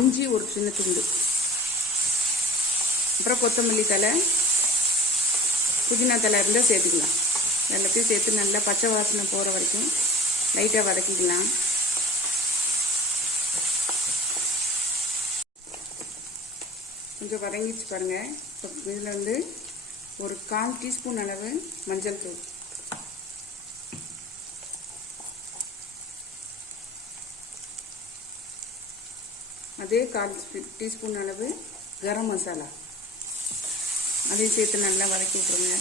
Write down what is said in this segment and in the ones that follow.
இஞ்சி ஒரு சின்ன துண்டு, அப்புறம் கொத்தமல்லி தழை, புதினா தழை இருந்தால் சேர்த்துக்கலாம். எல்லாத்தையும் சேர்த்து நல்லா பச்சை வாசனை போகிற வரைக்கும் லைட்டாக வதக்கிக்கலாம். கொஞ்சம் வதங்கிச்சு பாருங்கள். இப்போ இதில் வந்து ஒரு 1/4 டீஸ்பூன் அளவு மஞ்சள் தூள், அதே 1/4 டீஸ்பூன் அளவு கரம் மசாலா, அதையும் சேர்த்து நல்லா வதக்கி விட்டுருங்க.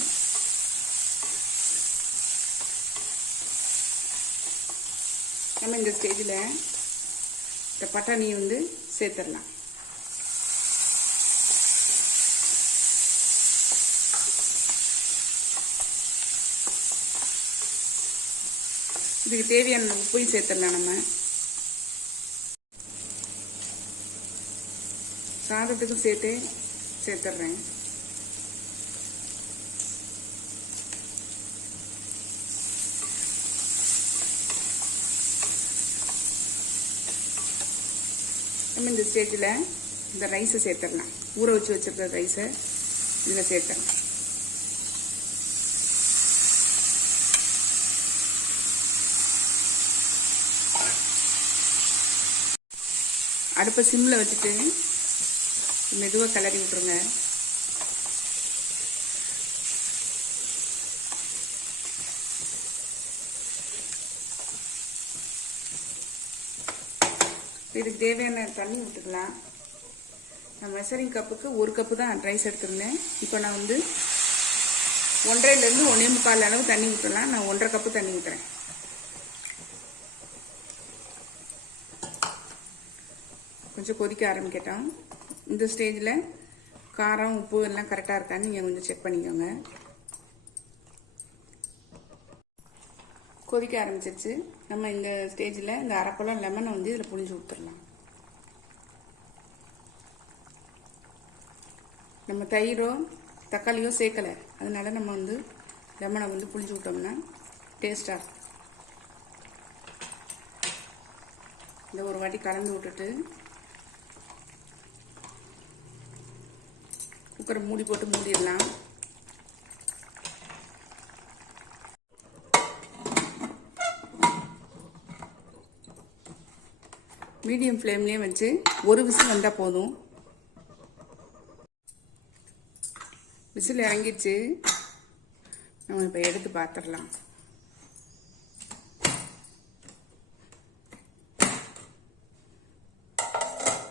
நம்ம இந்த ஸ்டேஜில் இந்த பட்டாணி வந்து சேர்த்துடலாம். இதுக்கு தேவையான உப்பையும் சேர்த்துடலாம். நம்ம சாதத்துக்கும் சேர்த்துடுறேன். நம்ம இந்த ஸ்டேஜில் இந்த ரைஸை சேர்த்துடலாம். ஊற வச்சு வச்சிருக்கிற ரைஸை இதில் சேர்த்துடலாம். அடுப்பை சிம்மில் வச்சுட்டு மெதுவாக கிளறி விட்டுருங்க. இதுக்கு தேவையான தண்ணி விட்டுக்கலாம். நான் மெஷரிங் கப்புக்கு 1 கப்பு தான் ரைஸ் எடுத்துருந்தேன். இப்போ நான் வந்து 1.5லேருந்து 1.25 அளவு தண்ணி ஊற்றலாம். நான் 1.5 கப்பு தண்ணி ஊற்றுறேன். கொஞ்சம் கொதிக்க ஆரம்பிக்கட்டும். இந்த ஸ்டேஜில் காரம் உப்பு எல்லாம் கரெக்டாக இருக்கான்னு நீங்கள் கொஞ்சம் செக் பண்ணிக்கோங்க. கொதிக்க ஆரம்பிச்சிருச்சு. நம்ம இந்த ஸ்டேஜில் இந்த அரைப்பழம் லெமனை வந்து இதில் புழிஞ்சு ஊற்றிடலாம். நம்ம தயிரோ தக்காளியோ சேர்க்கலை, அதனால நம்ம வந்து லெமனை வந்து புழிஞ்சு விட்டோம்னா டேஸ்டாக. இந்த ஒரு வாட்டி கலந்து விட்டுட்டு குக்கரை மூடி போட்டு மூடிடலாம். மீடியம் ஃப்ளேம்லேயே வச்சு ஒரு விசில் வந்தால் போதும். விசில் இறங்கிடுச்சு. நம்ம இப்போ எடுத்து பார்த்துடலாம்.